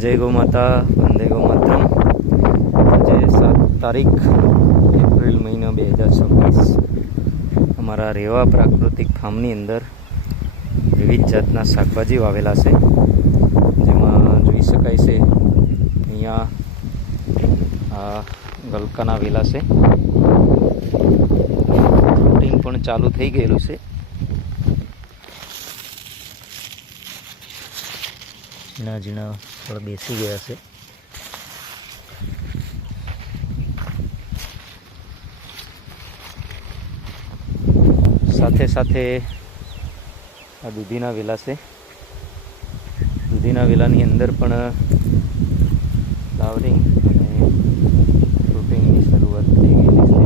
जय गौ माता, वंदे गौ मातरम। आज 7 तारीख एप्रिल महीना 2026 अमरा रेवा प्राकृतिक फार्मनी अंदर विविध जातना शाकभाजी वावेला है, जेमां जोई शकाय छे अहींया गलकाना वेला है। शूटिंग पण चालू थई गयेलुं छे। झीणा झीणा फळ बेसी गया है। साथे साथे आ दूधीना वेला है। दूधीना वेलानी अंदर पण फ्लावरिंग अने फ्रूटिंगनी शरूआत थई गयेली छे।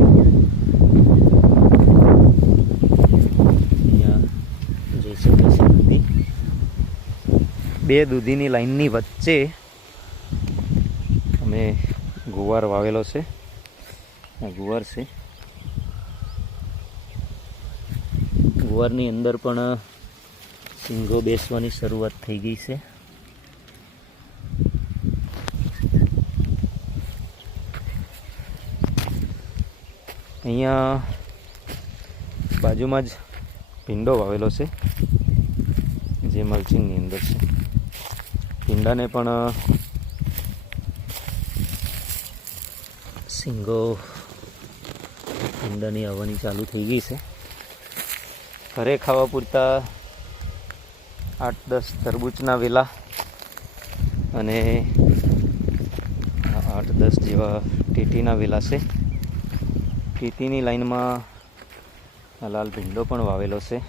अहींया जोई शकाय छे दूधी। बे दूधीनी लाइननी वच्चे अमे गुवार वावेलो छे। आ गुवार छे। गुवारनी अंदर पण सींगो बेसवानी शरूआत थई गई है। अहींया बाजुमां ज भींडो वावेलो छे, जे मल्चिंगनी अंदर छे। भींडाने पण सींगो भींडानी आववानी चालू थई गई है। घरे खावा पूरता 8-10 तरबूचना वेला अने 8-10 जेवा टीटीना वेला छे। टीटीनी लाइन में लाल भींडो पण वावेलो छे,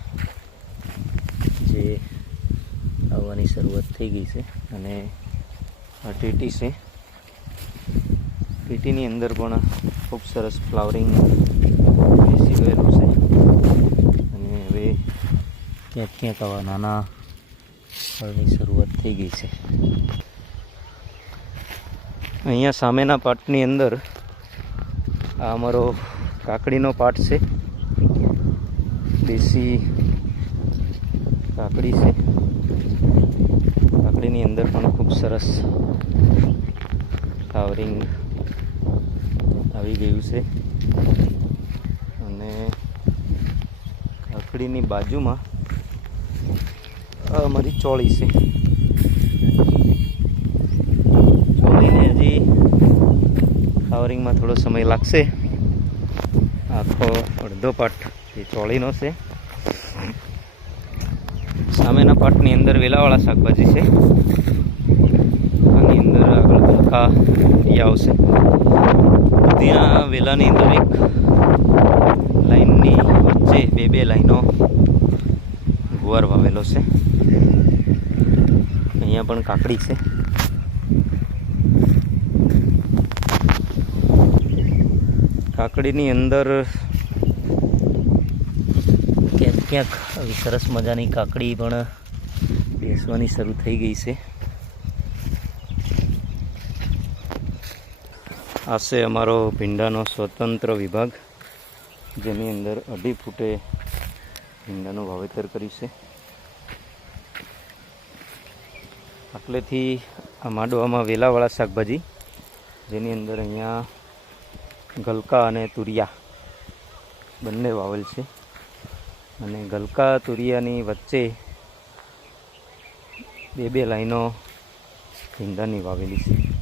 जे आववानी शरूआत थई गई है। अने आ टीटी छे। टीटीनी अंदर पण खूब सरस फ्लावरिंग बेसी गयेलुं छे। अने हवे क्यांक क्यांक आवा नाना फळनी शरूआत थई गई है। अहींया सामेना पाटनी अंदर आ अमारो काकड़ीनो पाट है। देसी काकड़ी है। काकड़ीनी अंदर पण खूब सरस फ्लावरिंग आवी गयुं छे। अने काकड़ीनी बाजुमां अमारी चोळी है। चोळीने हजी फ्लावरिंग में थोड़ो समय लागशे। आखो अर्धो पाट ए चोळीनो छे। सामेना पाटनी अंदर वेलावाळा शाकभाजी है। आनी अंदर आगळ गलका आवशे। दुधीना वेलानी अंदर एक लाइननी वच्चे बे लाइनो गुवार वावेलो छे। अहींया पण काकड़ी है। काकड़ीनी अंदर क्यांक क्यांक अवी सरस मजानी काकड़ी पण बेसवानी शरू थई गई है। आ छे अमारो भींडानो स्वतंत्र विभाग, जेनी अंदर 2.5 फूटे भींडानुं वावेतर कर्युं छे। आटलेथी आ माडवामां वेलावाळा शाकभाजी, जेनी अंदर अहींया गलका अने तुरिया बंने वावेल छे। अने गलका तुरियानी वच्चे बे लाइनो भींडानी वावेली छे।